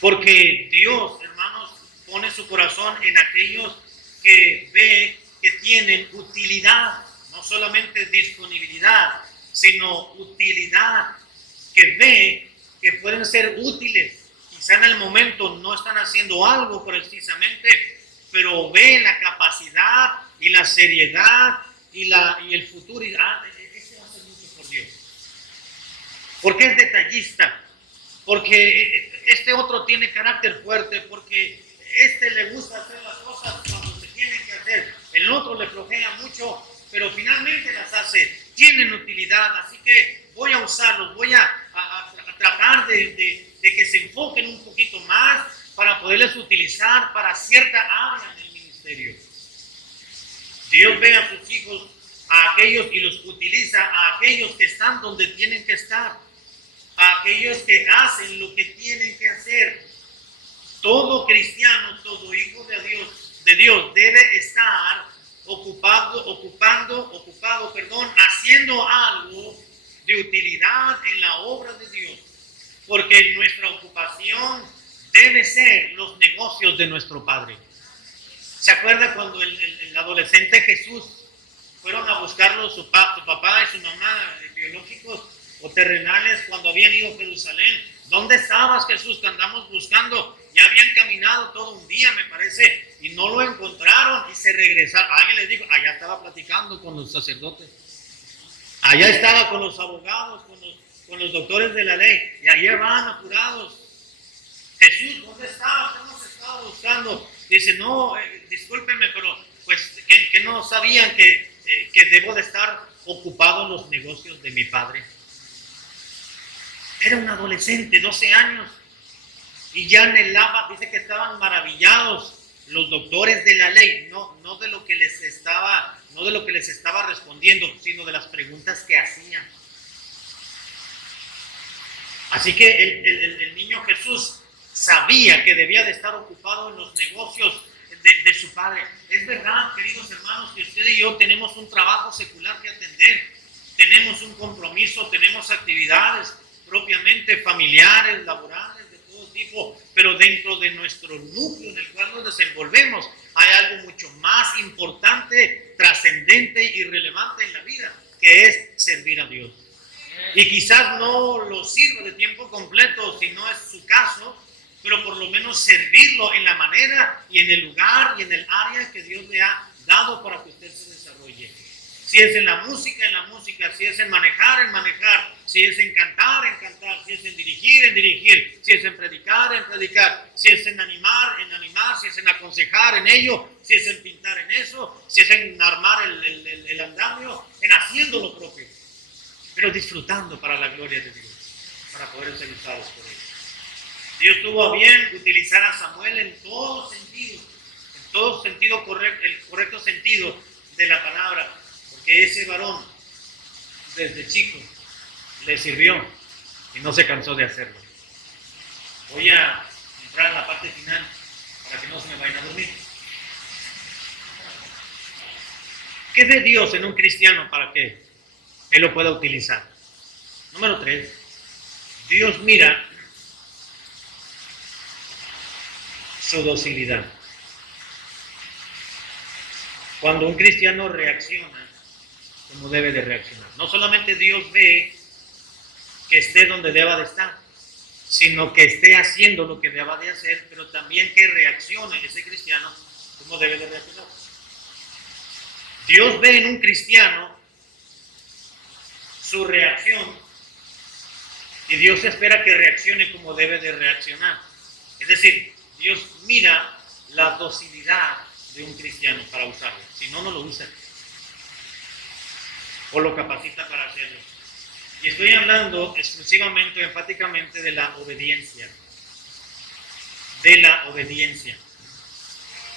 Porque Dios, hermanos, pone su corazón en aquellos que ve que tienen utilidad, no solamente disponibilidad, sino utilidad, que ve que pueden ser útiles. Quizá en el momento no están haciendo algo precisamente, pero ve la capacidad y la seriedad y el futuro. Ese hace mucho por Dios. Porque es detallista, porque este otro tiene carácter fuerte, porque le gusta hacer las cosas cuando se tienen que hacer. El otro le flojea mucho, pero finalmente las hace. Tienen utilidad, así que voy a usarlos, voy a tratar de que se enfoquen un poquito más para poderles utilizar para cierta área del ministerio. Dios ve a sus hijos, a aquellos, y los utiliza a aquellos que están donde tienen que estar, a aquellos que hacen lo que tienen que hacer. Todo cristiano, todo hijo de Dios debe estar haciendo algo de utilidad en la obra de Dios, porque nuestra ocupación debe ser los negocios de nuestro Padre. ¿Se acuerda cuando el adolescente Jesús fueron a buscarlo su papá y su mamá biológicos o terrenales cuando habían ido a Jerusalén. ¿Dónde estabas, Jesús? Te andamos buscando. Ya habían caminado todo un día, me parece, y no lo encontraron y se regresaron. Alguien les dijo, allá estaba platicando con los sacerdotes. Allá estaba con los abogados, con los doctores de la ley, y allá van apurados. Jesús, ¿dónde estabas? ¿Qué hemos estado buscando? Dice, no, discúlpenme, pero pues que no sabían que debo de estar ocupado en los negocios de mi padre. Era un adolescente, 12 años, y ya anhelaba, dice que estaban maravillados los doctores de la ley, no de lo que les estaba respondiendo, sino de las preguntas que hacían. Así que el niño Jesús sabía que debía de estar ocupado en los negocios de su padre. Es verdad, queridos hermanos, que usted y yo tenemos un trabajo secular que atender, tenemos un compromiso, tenemos actividades propiamente familiares, laborales, de todo tipo, pero dentro de nuestro núcleo en el cual nos desenvolvemos hay algo mucho más importante, trascendente y relevante en la vida, que es servir a Dios. Y quizás no lo sirva de tiempo completo si no es su caso, pero por lo menos servirlo en la manera y en el lugar y en el área que Dios le ha dado para que usted se desarrolle. Si es en la música, si es en manejar, si es en cantar, si es en dirigir, si es en predicar, si es en animar, si es en aconsejar en ello, si es en pintar en eso, si es en armar el andamio, en haciendo lo propio, pero disfrutando para la gloria de Dios, para poder ser usados por Él. Dios tuvo a bien utilizar a Samuel en todo sentido correcto, el correcto sentido de la palabra, porque ese varón desde chico le sirvió y no se cansó de hacerlo. Voy a entrar a la parte final para que no se me vayan a dormir. ¿Qué ve Dios en un cristiano para que Él lo pueda utilizar? Número 3, Dios mira su docilidad. Cuando un cristiano reacciona como debe de reaccionar, no solamente Dios ve que esté donde deba de estar, sino que esté haciendo lo que deba de hacer, pero también que reaccione ese cristiano como debe de reaccionar. Dios ve en un cristiano su reacción y Dios espera que reaccione como debe de reaccionar. Es decir, Dios mira la docilidad de un cristiano para usarlo. Si no, no lo usa. O lo capacita para hacerlo. Y estoy hablando exclusivamente, enfáticamente de la obediencia. De la obediencia.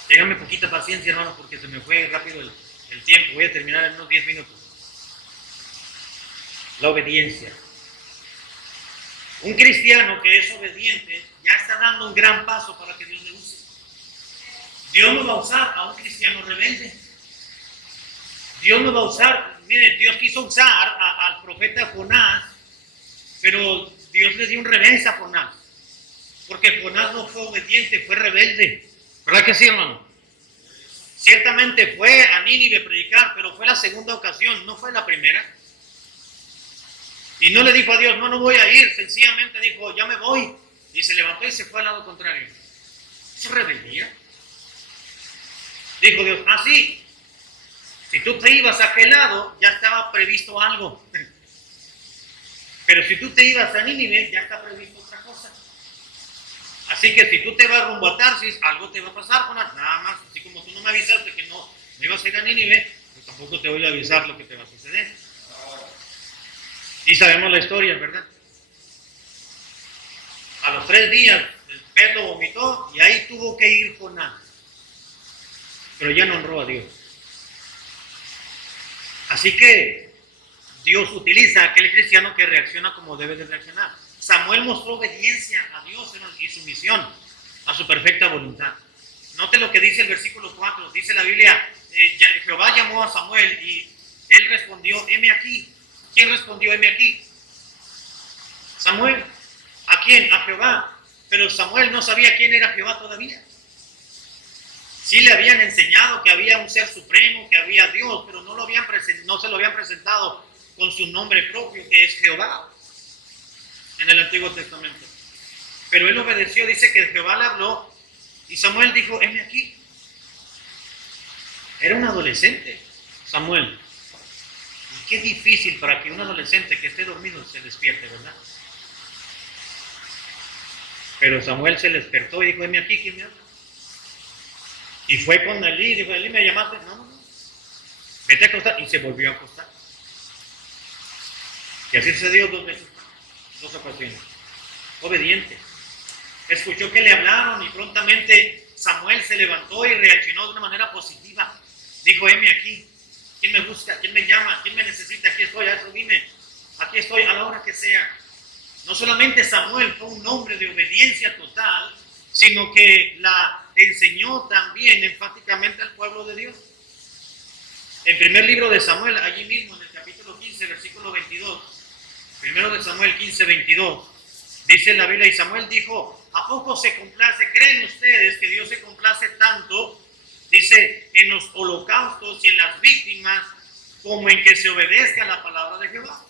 Ténganme poquita paciencia, hermanos, porque se me fue rápido el tiempo. Voy a terminar en unos 10 minutos. La obediencia. Un cristiano que es obediente ya está dando un gran paso para que Dios le use. Dios no va a usar a un cristiano rebelde. Dios no va a usar, mire, Dios quiso usar al profeta Jonás, pero Dios le dio un revés a Jonás, porque Jonás no fue obediente, fue rebelde. ¿Verdad que sí, hermano? Ciertamente fue a Nínive a predicar, pero fue la segunda ocasión, no fue la primera. Y no le dijo a Dios, no voy a ir, sencillamente dijo, ya me voy. Y se levantó y se fue al lado contrario. ¿Eso es rebeldía? Dijo Dios, sí, si tú te ibas a aquel lado, ya estaba previsto algo. Pero si tú te ibas a Nínive, ya está previsto otra cosa. Así que si tú te vas rumbo a Tarsis, algo te va a pasar, Jonás. Nada más, así como tú no me avisaste que no ibas a ir a Nínive, pues tampoco te voy a avisar lo que te va a suceder. Y sabemos la historia, ¿verdad? A los 3 días el pez lo vomitó y ahí tuvo que ir Jonás. Pero ya no honró a Dios. Así que Dios utiliza a aquel cristiano que reacciona como debe de reaccionar. Samuel mostró obediencia a Dios y sumisión a su perfecta voluntad. Note lo que dice el versículo 4. Dice la Biblia, Jehová llamó a Samuel y él respondió, heme aquí. ¿Quién respondió, heme aquí? Samuel. ¿A quién? A Jehová. Pero Samuel no sabía quién era Jehová todavía. Sí le habían enseñado que había un ser supremo, que había Dios, pero no no se lo habían presentado con su nombre propio, que es Jehová, en el Antiguo Testamento. Pero él obedeció, dice que Jehová le habló y Samuel dijo, heme aquí. Era un adolescente, Samuel. Y qué difícil para que un adolescente que esté dormido se despierte, ¿verdad? Pero Samuel se despertó y dijo, heme aquí, ¿quién me habla? Y fue con Elí y dijo, Elí, ¿me llamaste? No, vete a acostar. Y se volvió a acostar. Y así sucedió 2 veces, 2 ocasiones. Obediente. Escuchó que le hablaron y prontamente Samuel se levantó y reaccionó de una manera positiva. Dijo, heme aquí. ¿Quién me busca? ¿Quién me llama? ¿Quién me necesita? Aquí estoy, a eso dime. Aquí estoy a la hora que sea. No solamente Samuel fue un hombre de obediencia total, sino que la enseñó también enfáticamente al pueblo de Dios. En primer libro de Samuel, allí mismo en el capítulo 15, versículo 22, primero de Samuel 15, 22, dice la Biblia, y Samuel dijo, ¿a poco se complace? ¿Creen ustedes que Dios se complace tanto? Dice, en los holocaustos y en las víctimas, como en que se obedezca la palabra de Jehová.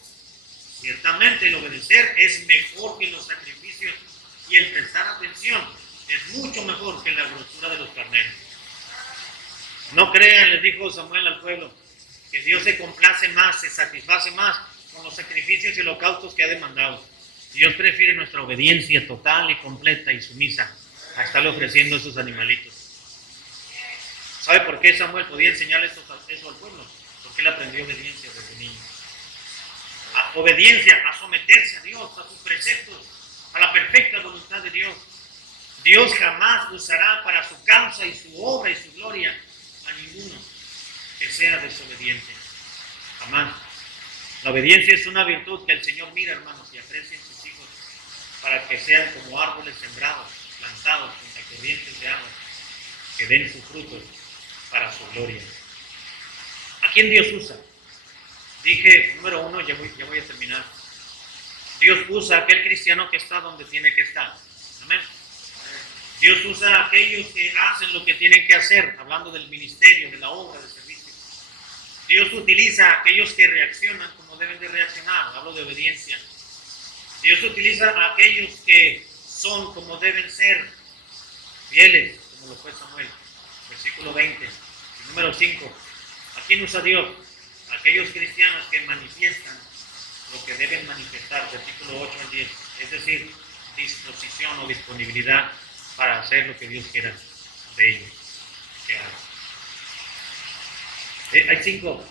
Ciertamente el obedecer es mejor que los sacrificios y el prestar atención es mucho mejor que la grosura de los carneros. No crean, les dijo Samuel al pueblo, que Dios se complace más, se satisface más con los sacrificios y holocaustos que ha demandado. Dios prefiere nuestra obediencia total y completa y sumisa a estarle ofreciendo esos animalitos. ¿Sabe por qué Samuel podía enseñarle eso al pueblo? Porque él aprendió obediencia desde niño. Obediencia, a someterse a Dios, a sus preceptos, a la perfecta voluntad de Dios. Dios jamás usará para su causa y su obra y su gloria a ninguno que sea desobediente. Jamás. La obediencia es una virtud que el Señor mira, hermanos, y aprecia en sus hijos para que sean como árboles sembrados, plantados junto a corrientes de agua, que den sus frutos para su gloria. ¿A quién Dios usa? Dije, número 1, ya voy a terminar. Dios usa a aquel cristiano que está donde tiene que estar. Amén. Dios usa a aquellos que hacen lo que tienen que hacer, hablando del ministerio, de la obra, del servicio. Dios utiliza a aquellos que reaccionan como deben de reaccionar, hablo de obediencia. Dios utiliza a aquellos que son como deben ser, fieles, como lo fue Samuel, versículo 20. Y número 5, ¿a quién usa Dios? Aquellos cristianos que manifiestan lo que deben manifestar, versículo 8 al 10, es decir, disposición o disponibilidad para hacer lo que Dios quiera de ellos que hagan. Hay cinco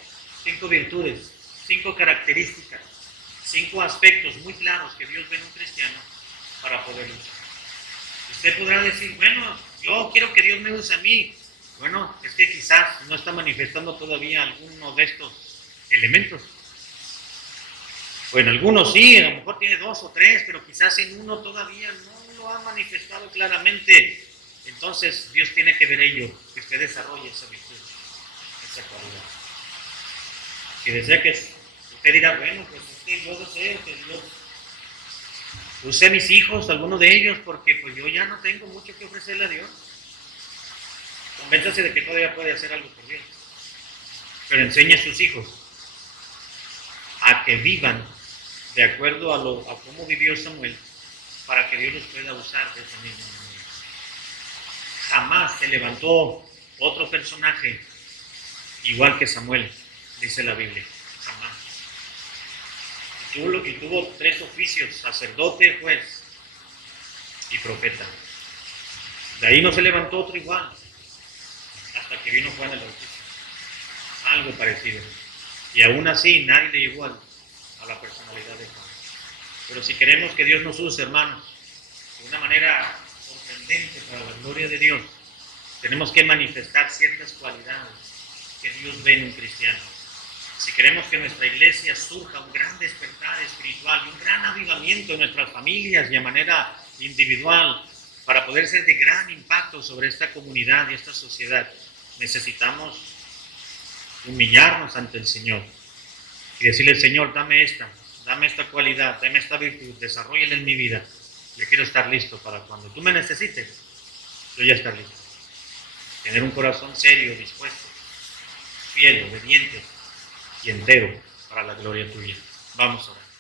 virtudes, 5 características, 5 aspectos muy claros que Dios ve en un cristiano para poder usar. Usted podrá decir, bueno, yo quiero que Dios me use a mí. Bueno, es que quizás no está manifestando todavía alguno de estos elementos. Bueno, algunos sí, a lo mejor tiene 2 o 3, pero quizás en uno todavía no lo ha manifestado claramente. Entonces Dios tiene que ver ello, que usted desarrolle esa virtud, esa cualidad. Si desea que usted dirá, bueno, pues es que yo deseo que Dios use a mis hijos, alguno de ellos, porque pues yo ya no tengo mucho que ofrecerle a Dios. Convénzase de que todavía puede hacer algo por Dios. Pero enseñe a sus hijos a que vivan de acuerdo a cómo vivió Samuel, para que Dios los pueda usar de esa misma manera. Jamás se levantó otro personaje igual que Samuel, dice la Biblia. Jamás. Y tuvo 3 oficios: sacerdote, juez y profeta. De ahí no se levantó otro igual, hasta que vino Juan el Bautista. Algo parecido. Y aún así nadie le llegó a la personalidad de Juan. Pero si queremos que Dios nos use, hermanos, de una manera sorprendente para la gloria de Dios, tenemos que manifestar ciertas cualidades que Dios ve en un cristiano. Si queremos que nuestra iglesia surja un gran despertar espiritual y un gran avivamiento en nuestras familias y a manera individual, para poder ser de gran impacto sobre esta comunidad y esta sociedad, necesitamos humillarnos ante el Señor y decirle: Señor, dame esta cualidad, dame esta virtud, desarróllala en mi vida. Yo quiero estar listo para cuando tú me necesites, yo ya estar listo. Tener un corazón serio, dispuesto, fiel, obediente y entero para la gloria tuya. Vamos a orar.